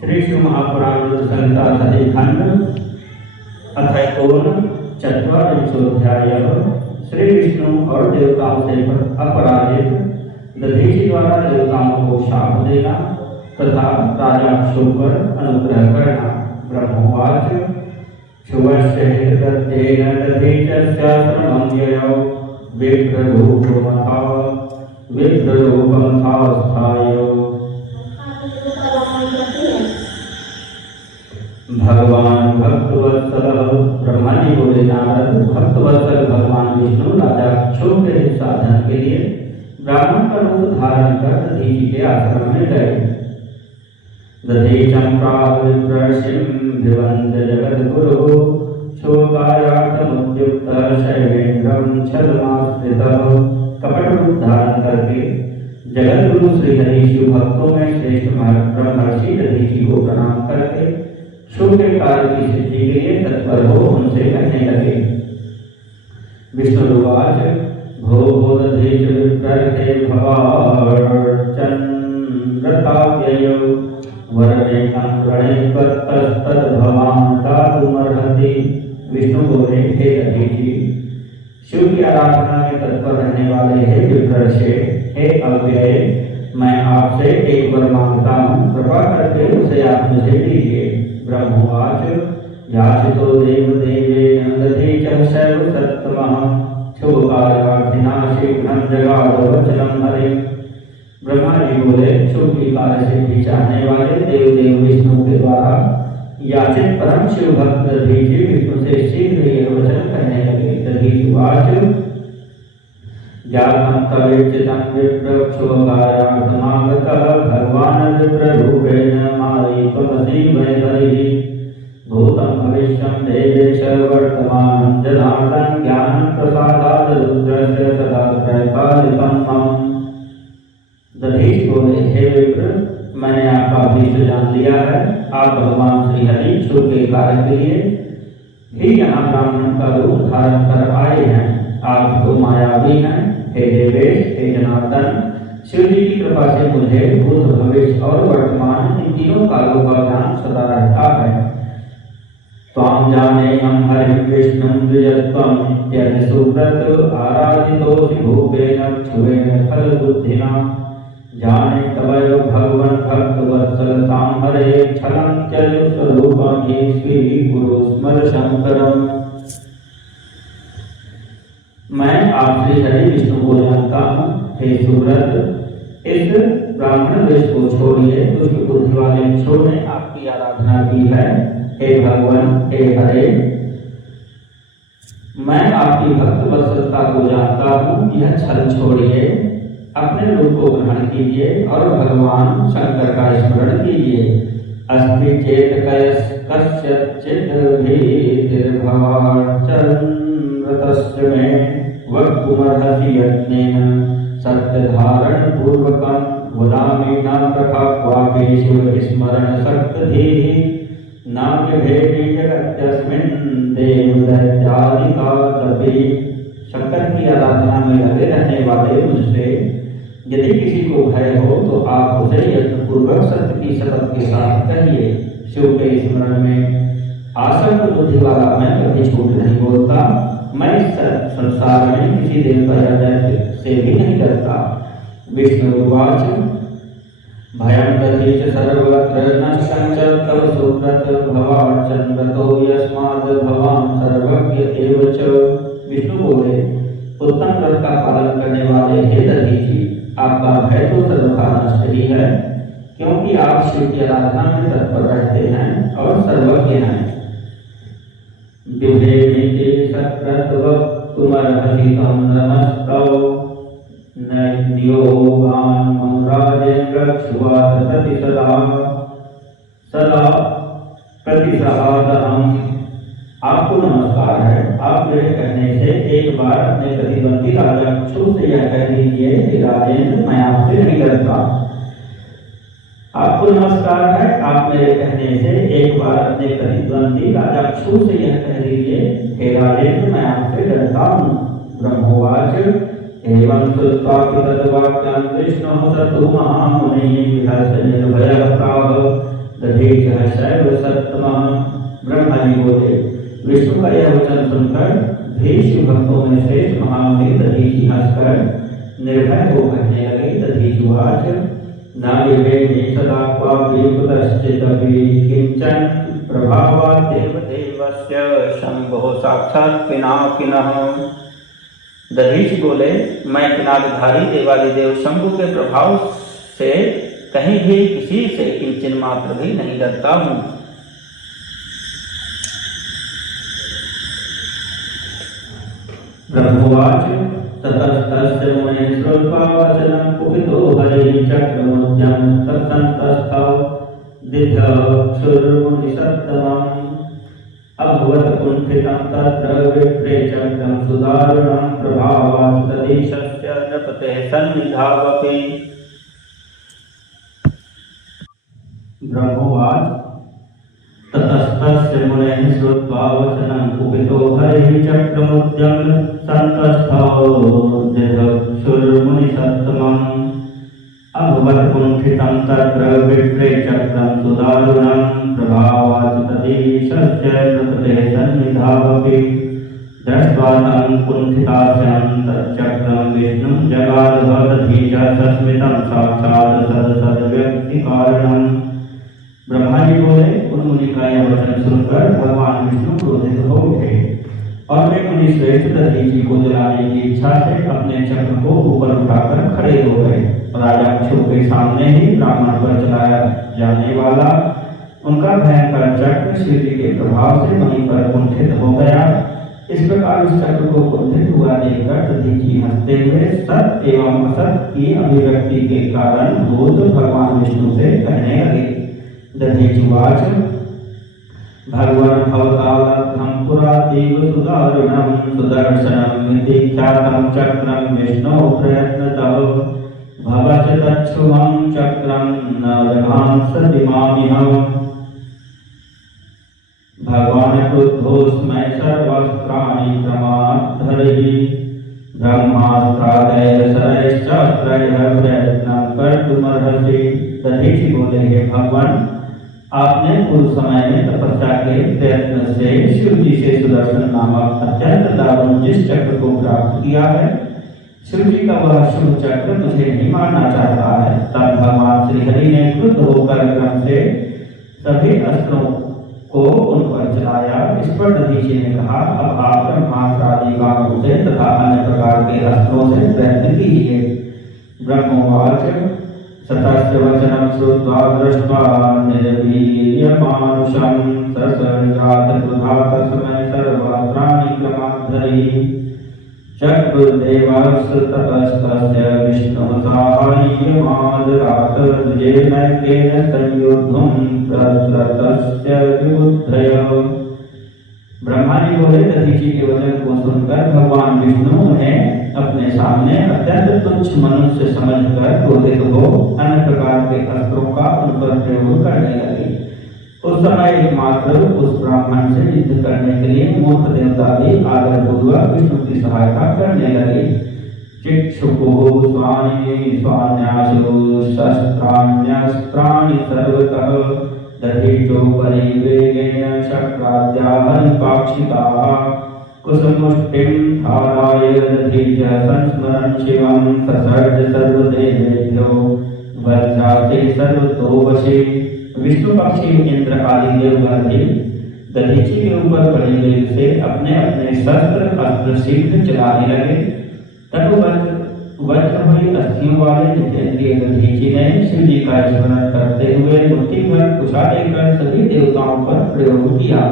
श्री शिव महापुराण संहिता सतिखंड अथ चत्वारिंशोऽध्याय। श्री विष्णु और देवताओं से अपराजित दधीचि द्वारा देवताओं को शाप देना तथा राजा शुकर अनुग्रह करना। ब्रह्मोवाच शुभस्य हृदयेन दधीचस्य श्रमं ययौ विप्ररूपमथा स्थायो। भगवान भक्तवत्सल ब्रह्मा जी बोले, नारद भक्तवत्सल भगवान विष्णु राजा क्षोभ के साधन के लिए ब्राह्मण का रूप धारण कर दधीचि के आश्रम में गए। दधीचं प्राह विप्रर्षिं भिवन्द्य जगद्गुरुः शोकायार्थमुद्युक्तः शैवेन्द्रं छलमाश्रितः। कपट रूप धारण करके जगद्गुरु श्री हरि शिव भक्तों में श्रेष्ठ ब्रह्मर्षि दधीचि को प्रणाम करके शुभ के कार्य की सिद्धि के लिए तत्पर हो उनसे कहने लगे। विष्णुवाच भो भो दधीच विप्रर्षे भवार्चन्द्रताव्ययो वरमेकं प्रणेकतस्तद्भवान् दातुमर्हति। विष्णु बोले, हे दधीचि, शिव की आराधना में तत्पर रहने वाले हे विप्रर्षे, हे अव्यय, मैं आपसे एक वर मांगता हूँ, कृपा करके उसे आप मुझे दीजिए। ब्रह्मोवाच याचितो देवदेवेन दधीचं शैव सत्तमः शोकायार्थिना शीघ्रं जगाद वचनं हरिं। ब्रह्मा जी बोले, शुभ की कार्य सिद्धि चाहने वाले देवदेव विष्णु के द्वारा याचित परम शिव भक्त दधीचि विष्णु से शीघ्र यह वचन कहने लगे। दधीचुवाच जातं तवेक्षितं विप्रक्षोकायार्थमागतः भगवान् विप्ररूपेण मारीकमसीमय हरिः। भूतं भविष्यं देवेश वर्तमानं जनार्दन ज्ञानं प्रसादात् रुद्रस्य सदा त्रैकालिकं मम। दधीचि बोले, हे विप्र, मैंने आपका अभीष्ट जान लिया है। आप भगवान श्री हरि शिव के कार्य के लिए भी यहाँ ब्राह्मण का रूप धारण कर आए हैं। आप तो मायावी हैं। हे देवेश, हे जनार्दन, शिव जी की कृपा से मुझे भूत भविष्य और वर्तमान इन तीनों कालों का ज्ञान सदा रहता है। त्वां जानेऽहं हरिं विष्णुं द्विजत्वं इत्यर्थ सुव्रत आराधितोऽसि भूपेन क्षुवेन फलबुद्धिना। जाने तवैव भगवन् भक्तवत्सल तां हरे छलं त्यज स्वरूपं हि स्वीकुरु स्मर शंकरम्। मैं आप श्री हरि विष्णु को जानता हूँ। हे सुव्रत, इस ब्राह्मण वेश को छोड़िए, दुष्ट बुद्धि वाले क्षुर ने आपकी आराधना की है। हे भगवान, हे हरे, मैं आपकी भक्त वत्सलता को जानता हूँ। यह छल छोड़िए, अपने रूप को ग्रहण कीजिए और भगवान शंकर का स्मरण कीजिए। अस्मि चेत कस्यचित् भीतिर्भवार्चन्द्रतस्य मे वक्तुमर्हसि यत्नेन सत्यधारण पूर्वकं वदामि न प्रभाक्वापि शिव स्मरण शक्तिः। नाम्य भेदी जगत्यस्मिन् देवदैत्यादिका तपि। शंकर की आराधना में लगे रहने वाले मुझसे यदि किसी को भय हो तो आप उसे यत्नपूर्वक सत्य की शपथ के साथ कहिए। शिव के स्मरण में आसक्त बुद्धि वाला मैं कभी झूठ नहीं बोलता। मैं इस संसार में किसी देवता या दैत्य से भी नहीं डरता। विष्णुवाच भयं दधीच सर्वत्र नश्यं च तव सुव्रत भवार्चन्द्रतो यस्माद् भवान् सर्वज्ञ एव च। विष्णु बोले, उत्तम व्रत का पालन करने वाले हे दधीचि, आपका भय तो सर्वथा नष्ट ही है, क्योंकि आप शिव की आराधना में तत्पर रहते हैं और सर्वज्ञ हैं। विभेदिते सक्रतवक्तुमर्हसि तं नमस्तौ नयोगान् मम राजेन्द्र क्षुवात सदा प्रतिसहादहम्। आपको नमस्कार है। आप मेरे कहने से एक बार अपने प्रतिद्वंदी राजा क्षु से यह कह दीजिए कि राजेंद्र, मैं आपसे नहीं डरता। आपको नमस्कार है। आप मेरे कहने से एक बार अपने प्रतिद्वंदी राजा क्षु से यह कह दीजिए, हे राजेंद्र, मैं आपसे डरता हूँ। ब्रह्मोवाच एवं श्रुत्वा तद्वाक्यं विष्णुः स तु महामुनिः विहस्य निर्भयः प्राह दधीचः शैव सत्तमः। ब्रह्मा जी बोले, विष्णु का यह वचन सुनकर भीष्म भक्तों में श्रेष्ठ महामुनि दधीचि हंसकर निर्भय हो कहने लगे। दधीचुवाच नाविवेदे सदा क्वापि कुतश्चिदपि किंचन प्रभावात् देवदेवस्य शंभो साक्षात् पिनाकिनः। दधीचि बोले, मैं पिनाकधारी देवादिदेव शंभु के प्रभाव से कहीं भी किसी से किंचन मात्र भी नहीं डरता हूँ। ब्रह्मवाच ततस्तस्य मुनिः श्रुत्वा वचनं कुपितो हरिः चक्रमुद्यं तत्सन्तस्थौ दिध्यक्षुर्मुनिसत्तमम्। अभवत् कुण्ठितं तत्र विप्रे चक्रं सुदारुणं प्रभावात् तदीशस्य नृपतेः सन्निधावपि। ब्रह्मवाच ततस्तस्य मुनेः श्रुत्वा वचनं कुपितो हरिः चक्रमुद्यम्य सन्तस्थौ दिध्यक्षुर्मुनिसत्तमम्। अभवत् कुण्ठितं तत्र विप्रे चक्रं सुदारुणं प्रभावात् तदीशस्य नृपतेः सन्निधावपि। दृष्ट्वा तं कुण्ठितास्यं तच्चक्रं विष्णुं जगादः दधीचः सस्मितं साक्षात् सदसद्व्यक्तिकारणम्। ब्रह्मा जी बोले, उन मुनि का यह वचन सुनकर भगवान विष्णु क्रोधित हो उठे और वे मुनि श्रेष्ठ दधीचि को जलाने की इच्छा से अपने चक्र को ऊपर उठाकर खड़े हो गए। राजा अक्षु के सामने ही ब्राह्मण पर चलाया जाने वाला उनका भयंकर चक्र शिव जी के प्रभाव से वहीं पर कुंठित हो गया। इस प्रकार उस चक्र को कुंठित हुआ देखकर दधीचि हंसते हुए सत एवं असत की अभिव्यक्ति के कारण भूत भगवान विष्णु से कहने लगे। दधीचुवाच भगवन् भवता लब्धं पुरातीव सुदारुणं सुदर्शनम् इति ख्यातं चक्रं विष्णोः प्रयत्नतः भवच तच्छुभं चक्रं न रघांसति मामिहम्। भगवान् क्रुद्धोऽस्मै सर्वास्त्राणि क्रमाद्धरिः ब्रह्मास्त्रादयः शरैश्चास्त्रैः प्रयत्नं कर्तुमर्हसि। दधीचि बोले, हे भगवान, आपने पूर्व समय में तपस्या के प्रयत्न से शिव जी से सुदर्शन नामक अत्यंत दारुण जिस चक्र को प्राप्त किया है, शिव जी का वह शुभ चक्र मुझे नहीं मारना चाहता है। तब भगवान श्री हरि ने क्रुद्ध होकर क्रम से सभी अस्त्रों को उन पर चलाया। इस पर दधीचि ने कहा, अब आप ब्रह्मास्त्र आदि बाणों से तथा अन्य प्रकार के अस्त्रों से प्रयत्न कीजिए। ब्रह्मवाच ततस्य वचनं श्रुत्वा दृष्ट्वा निर्वीर्यमानुषं ससर्जात क्रुधा तस्मै सर्वास्त्राणि क्रमाद्धरिः। चक्रुर्देवस्य ततस्तस्य विष्णुः साहाय्यमादरात् द्विजेनैकेन संयुद्धं प्रसृतस्य विबुद्धयः। ब्रह्मा जी बोले, दधीचि के वचन को सुनकर भगवान विष्णु उन्हें अपने सामने अत्यंत तुच्छ मनुष्य समझकर क्रोधित हो अन्य प्रकार के अस्त्रों का उन पर प्रयोग करने लगे। उस समय एकमात्र उस ब्राह्मण से युद्ध करने के लिए मूर्ख देवता भी आदरपूर्वक विष्णु की सहायता करने लगे। चिक्षुपुः स्वानि स्वान्यासु शस्त्राण्यस्त्राणि सर्वतः दधीचोपरि वेगेन शक्राद्याः पाक्षिकाः। कुसुमुष्टिं धाराय दधीचः संस्मरन् शिवं ससर्ज सर्वदेवेभ्यो वज्रास्ते सर्वतो वशे। विष्णु पक्षी इंद्र आदि देवगण भी दधीचि के ऊपर बड़े वेग से अपने अपने शस्त्र अस्त्र शीघ्र चलाने लगे। तब वज्र हुई अस्थियों वाले जितेंद्रिय दधीचि ने शिव जी का स्मरण करते हुए मुट्ठी भर कुशा लेकर सभी देवताओं पर प्रयोग किया।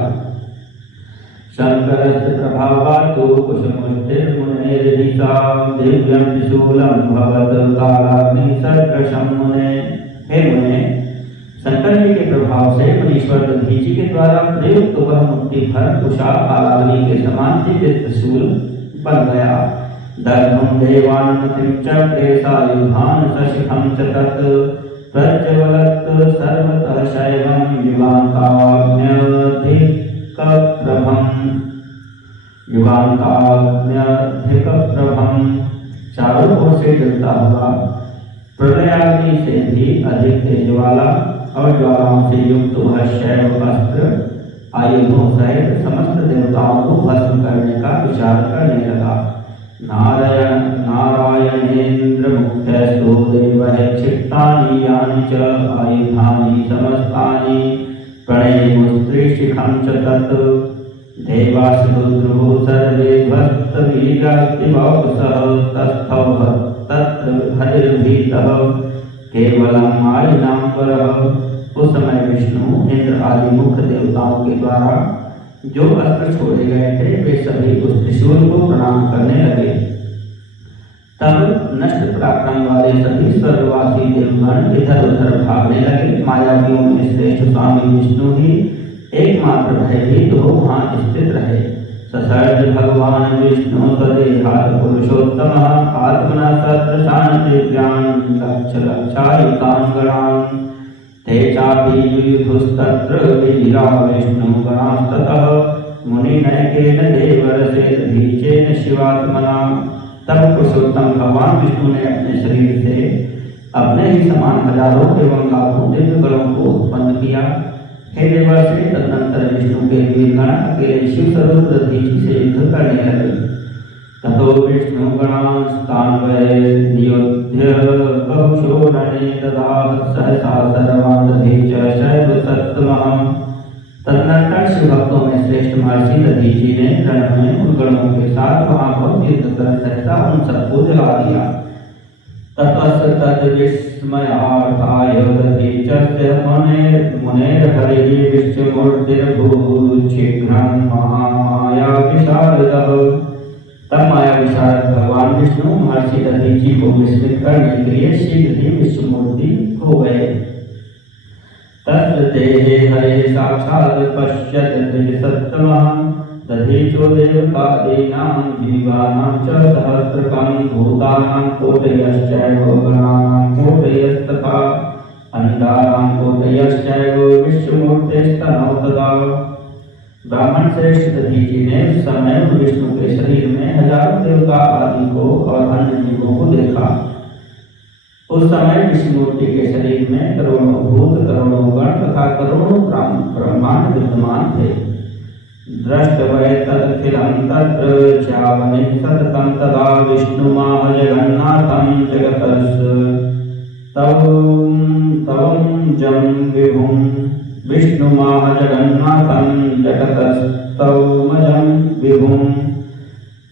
शंकरस्य प्रभावात् कुसुमुष्टिर्मुनेर्हितां दिव्यं त्रिशूलं भवद्कालाग्निसदृशं मुने। हे मुने, शंकर जी के प्रभाव से मुनीश्वर दधीचि के द्वारा प्रयुक्त वह मुट्ठी भर कुशा कालाग्नि के समान दिव्य त्रिशूल बन गया। दग्धं देवानमतिं चक्रे सायुधान् सशिखं च तत् प्रज्वलत् सर्वतः शैवं युगान्ताग्न्यधिकप्रभं। चारों ओर से जलता हुआ प्रलयाग्नि से भी अधिक तेज वाला और ज्वालाओं से युक्त वह शैव अस्त्र आयुधों सहित समस्त देवताओं को भस्म करने का विचार करने लगा। नारायणेन्द्र मुख्यस्थो देवः क्षिप्तानि यानि च आयुधानि समस्तानि प्रणयमुस्त्रीशिखं च तत् देवासुरुद्रुः सर्वे ध्वस्तवीर्यास्तिवौकसः तस्थौ तत्र हरिर्भीतः केवलं मालिनाम्बरः। उस समय विष्णु इंद्र आदि मुख्य देवताओं के द्वारा जो अस्त्र छोड़े गए थे वे सभी उस त्रिशूल को प्रणाम करने लगे। तब नष्ट पराक्रम वाले सभी स्वर्गवासी देवगण इधर उधर भागने लगे। मायावियों में श्रेष्ठ स्वामी विष्णु ही एकमात्र भयभीत हो वहाँ स्थित रहे। ससर्ज भगवान विष्णु तदेहात् पुरुषोत्तम आत्मना सदृशान् दिव्यान् लक्ष लक्षायुतान् ते चापि युयुधुस्तत्र विजिरा विष्णुगणास्ततः मुनिनैकेन देवरसेदधीचेन शिवात्मना। तब पुरुषोत्तम भगवान विष्णु ने अपने शरीर से अपने ही समान हजारों एवं लाखों दिव्य बलों को उत्पन्न किया। हे देवर्षि, तदनंतर विष्णु के वीरगण अकेले शिव स्वरूप दधीचि से युद्ध करने लगे। ततो विष्णुगणांस्तान्वये नियुध्य बहुशो रणे ददाह सहसा सर्वान् दधीच शैवसत्तमः। तदनंतर शिव भक्तों में श्रेष्ठ महर्षि दधीचि ने रण में उन गणों के साथ वहां बहुत युद्ध कर सहसा उन सबको जला दिया। ततः तद्विस्मयार्थाय दधीचस्य मुनेर्हरिः विष्णुमूर्तिर्भूत् शीघ्रं महामाया विशारदः। तब माया विशारद भगवान विष्णु महर्षि दधीचि को विस्मित करने के लिए शीघ्र ही विष्णुमूर्ति हो गए। तत्र देहे हरे साक्षात् पश्यत त्रिसत्तमः दधीचो देवतादीनां जीवानां च सहस्रकं भूतानां कोटयश्चैव गणानां कोटयस्तथा अनितानां कोटयश्चैव विश्वमूर्तेस्तनौ तदा। ब्राह्मण श्रेष्ठ दधीचि ने उस समय विष्णु के शरीर में हजारों देवता आदि को और अन्य जीवों को देखा। उस समय विष्णुमूर्ति के शरीर में करोड़ों भूत, करोड़ों गण तथा करोड़ों ब्रह्मांड विद्यमान थे। दृष्टवै तदखिलं तत्र चावने सततं तदा विष्णुमाह जगन्नाथं जगतस्य तवं जं विभुं विष्णुमाह जगन्नाथं जगतस्तवमजं विभुं।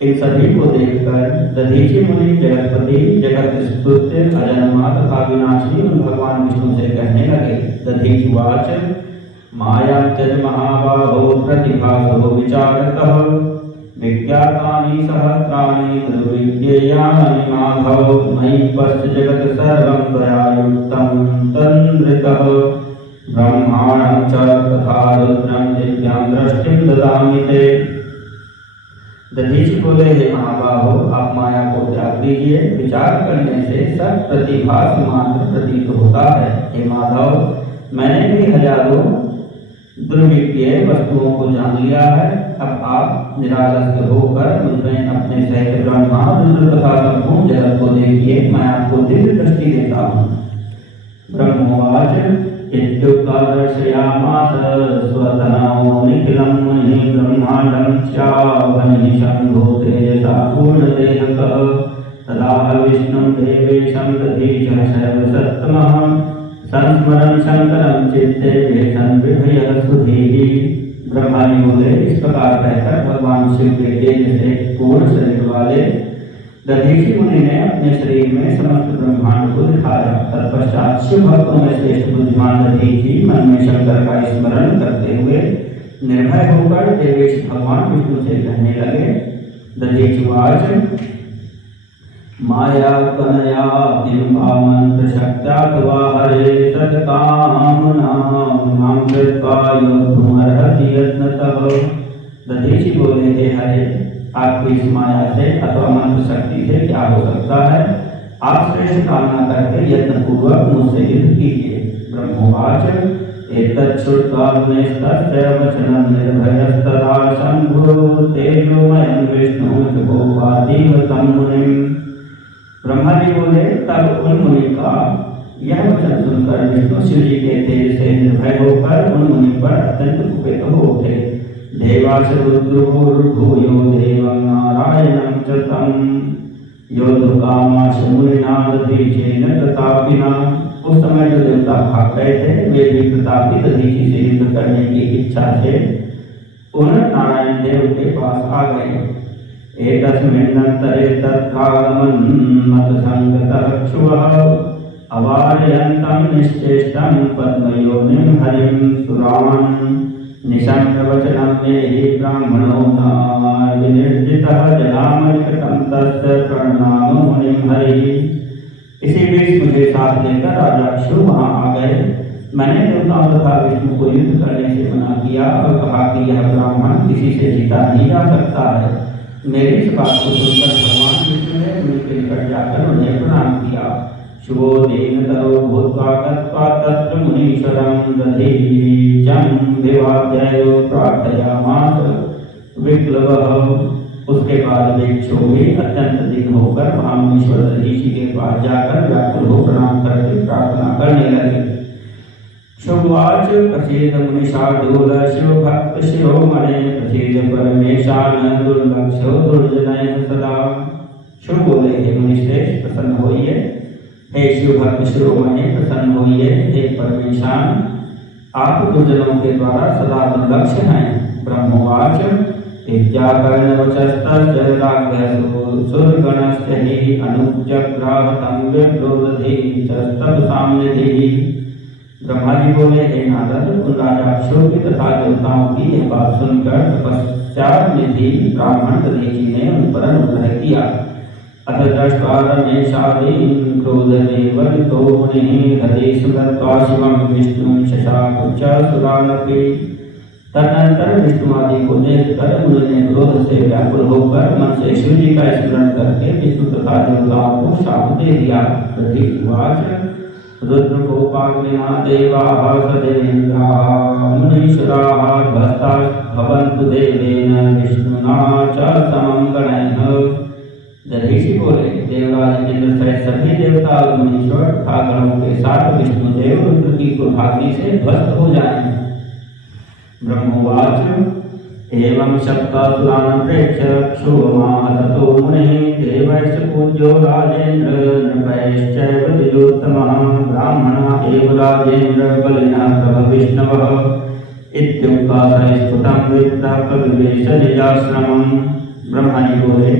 इन सभी को देखकर दधीचि मुनि जगतपति जगत स्तुत्य अजन्मा तथा विनाशी उन भगवान विष्णु से कहने लगे। दधीचुवाच माया त्यज महाबाहो प्रतिभासो विचारतः विज्ञातानि सहस्राणि दुर्विज्ञेयानि माधव मयि पश्य जगत् सर्वं त्वया युक्तं तन्मृतः ब्रह्माणं च तथा रुद्रं दिव्यां दृष्टिं ददामि ते। दधीचि बोले, हे महाबाहो, आप माया को त्याग दीजिए। विचार करने से सब प्रतिभास मात्र प्रतीत होता है। हे माधव, मैंने भी हजारों दुर्विज्ञेय वस्तुओं को जान लिया है। अब आप निरालस्य होकर मुझमें अपने सहित ब्रह्मा रुद्र तथा संपूर्ण जगत को देखिए। मैं आपको दिव्य दृष्टि देता हूँ। ब्रह्मोवाच इत्युक्त्वा दर्शयामास स्वतनौ निखिलं मुनिः ब्रह्माण्डं चावनिः शम्भो तेजसा पूर्णदेहकः। तदा विष्णुं देवेशं दधीचः सर्वसत्तमः संस्मरन् शंकरं चित्ते वेशन् विभयः सुधीः। ब्रह्मा जी बोले, इस प्रकार कहकर भगवान शिव के तेज से पूर्ण शरीर वाले दधीचि मुनि ने अपने शरीर में समस्त ब्रह्मांड को दिखाया। तत्पश्चात शिव भक्तों में श्रेष्ठ बुद्धिमान दधीचि मन में शंकर का स्मरण करते हुए निर्भय होकर देवेश भगवान विष्णु से कहने लगे। दधीचुवाच माया कनया किंवा मंत्र शक्त्यात्वा हरे सत्कामनां मां कृत्वा योद्धुमर्हसि यत्नतः। दधीचि बोले, हे हरे, आपकी इस माया से अथवा मंत्र शक्ति से क्या हो सकता है। आप श्रेष्ठ कामना करके यत्न पूर्वक मुझसे युद्ध कीजिए। ब्रह्मोवाच एतच्छ्रुत्वा मुनेस्तस्य वचनं निर्भयस्तदा शंभो तेजोमयं विष्णु जुहोवातीव तं मुनिम्। ब्रह्मा जी बोले, तब उन मुनि का यह वचन सुनकर विष्णु शिव जी के तेज से अत्यंत कुपित हो उठे। देवास रुद्रुर्भूयो देवं नारायणं च तं योद्धुकामाश मुनिनादधीचेन प्रतापिना। उस समय जो देवता भाग गए थे वे भी प्रतापी दधीचि से युद्ध करने की इच्छा से उन नारायण देव के पास आ गए। एतस्मिन्नन्तरे तत्कालमन्मथसङ्गतक्षुवः अवारयन्तं निश्चेष्टं पद्मयोनिं हरिं सुरान् निशम्यवचनं मे हि ब्राह्मणो न विनिर्जितः जनामनिकटं तस्य प्रणनाम मुनिं हरिः। इसी बीच मुझे साथ लेकर राजा अक्षु वहाँ आ गए। मैंने देवताओं तथा विष्णु को युद्ध करने से मना किया और कहा कि यह ब्राह्मण किसी से जीता नहीं जा सकता है। मेरी इस बात को सुनकर भगवान विष्णु ने उनके निकट जाकर उन्हें प्रणाम किया। शुभो दीनतरो भूत्वा गत्वा तत्र मुनीश्वरं दधीचं विवाद्यो प्रार्थयामास विप्लवः। उसके बाद भिक्षु भी अत्यंत दीन होकर वहाँ मुनीश्वर दधीचि के पास जाकर व्याकुल हो प्रणाम करके प्रार्थना करने लगे। शुभवाच प्रसीद मुनिशार्दूल शिव भक्त शिरोमणे प्रसीद परमेशान दुर्लक्षो दुर्जनय सदा। शुभ बोले, हे मुनिश्रेष्ठ प्रसन्न होइए, हे शिव भक्त शिरोमणे प्रसन्न होइए, हे परमेशान आप दुर्जनों के द्वारा सदा दुर्लक्ष हैं। ब्रह्मवाच इत्याकर्णवचस्तस्य सुरगणस्य हि अनुजग्राह तं विप्रोदधीचस्तव साम्यधिः। ब्रह्मा जी बोले, हे नारद, उन राजा अक्षु की तथा देवताओं की यह बात सुनकर तपस्या निधि ब्राह्मण दधीचि ने उन पर अनुग्रह किया। अथ दृष्ट्वा रमेशादीन् क्रोधमेवलितो मुनिः हृदयेषु गत्वा शिवं विष्णुं शशाक च सुरानपि। तदनंतर विष्णु आदि को देखकर मुनि ने क्रोध से व्याकुल होकर मन से शिव जी का स्मरण करके विष्णु तथा देवताओं को शाप दे दिया। दधीचुवाच रुद्रकोपाग्निना देवाः सदेवेन्द्राः मुनीश्वराः भवन्तु देवेन विष्णुना च समं गणैः। दधीचि बोले, देवराज इंद्र सहित सभी देवता और मुनीश्वर तथा गणों के साथ विष्णुदेव रुद्र की कुर्बानी से ध्वस्त हो जाएं। ब्रह्मोवाच एवं शब्दासुरान् प्रेक्ष्य क्षोभमाह ततो मुनिः देवैश्च पूज्यो राजेन्द्र नृपैश्चैव द्विजोत्तमः ब्राह्मणा एव राजेन्द्र बलिनः प्रभविष्णवः इत्युक्त्वा स स्फुटं विप्रः प्रविवेश निजाश्रमम्। ब्रह्मा जी बोले,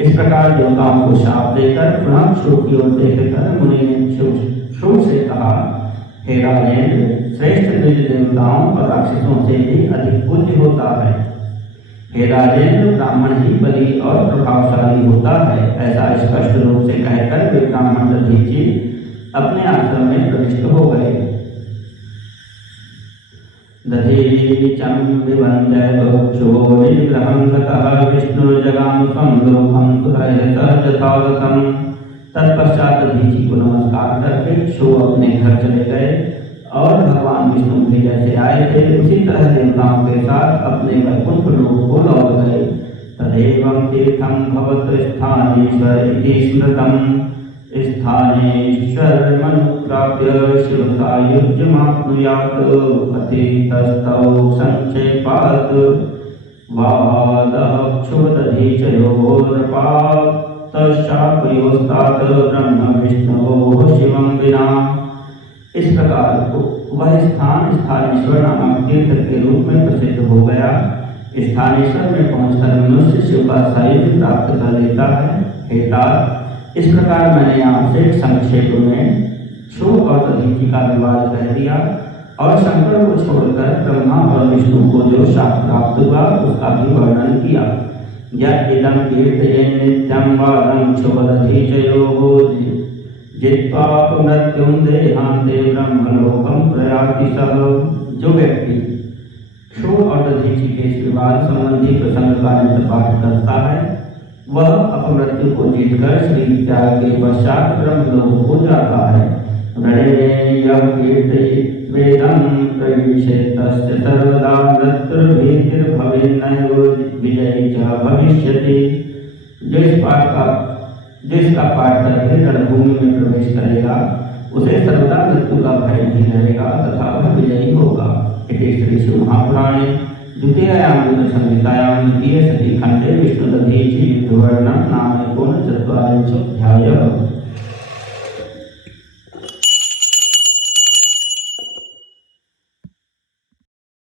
इस प्रकार देवताओं को शाप देकर पुनः क्षोभ की ओर देखकर मुनि ने क्षोभ से कहा, हे राजेंद्र, श्रेष्ठ द्विज देवताओं और राक्षसों से भी अधिक पूज्य होता है। हे राजेंद्र, ब्राह्मण ही बलि और प्रभावशाली होता है। ऐसा स्पष्ट रूप से कहकर वे ब्राह्मण दधीचि अपने आश्रम में प्रविष्ट हो गए। दधीचं विवन्द्य भक्षो निग्रहं गतः विष्णुर्जगाम स्वं लोकं सुरयतः। तत्पश्चात दधीचि को नमस्कार करके क्षो अपने घर चले गए और भगवान विष्णु भी जैसे आए थे उसी तरह देवताओं के साथ अपने वैकुंठ लोक को लौट गए। तदेवं तीर्थं भवत स्थानेश्वर इति स्मृतं स्थानेश्वरमनुप्राप्य शिवसायुज्यमाप्नुयात् अतीतस्तौ संक्षेपात् वादः क्षुवदधीचयोर्पातशापयोस्तात् ब्रह्म विष्णोः शिवं विना। इस प्रकार वह स्थान स्थानेश्वर नामक तीर्थ के रूप में प्रसिद्ध हो गया। स्थानेश्वर में पहुंचकर मनुष्य शिव का सायुज्य प्राप्त कर लेता है। हे तात, इस प्रकार मैंने आपसे संक्षेप में क्षोभ और दधीचि का विवाद कह दिया और शंकर को छोड़कर ब्रह्मा और विष्णु को जो शाप प्राप्त हुआ उसका भी वर्णन किया। यह इदं कीर्तयेन नित्यं वादं क्षुवदधीचयोः जित्वापमृत्युं देहान्ते ब्रह्मलोकं प्रयाति सः। जो व्यक्ति क्षोभ और दधीचि के विवाद संबंधी प्रसंग का नित्य पाठ करता है वह अपमृत्यु को जीतकर श्री त्याग के पश्चात ब्रह्मलोक को जाता है। रणेयं कीर्तयित्वेदं प्रविशेतस्य सर्वदा मृत्युर्भीतिर्भवेन्नैव विजयी च भविष्यति। जिसका पाठ करके रणभूमि में प्रवेश करेगा उसे सर्वदा मृत्यु का भय नहीं रहेगा तथा वह विजयी होगा। श्री शिवमहापुराणे द्वितीयायां गुणसंहितायां द्वितीयसतीखण्डे विष्णुदधीचि हिन्दुवर्णं नाम 39अध्यायः।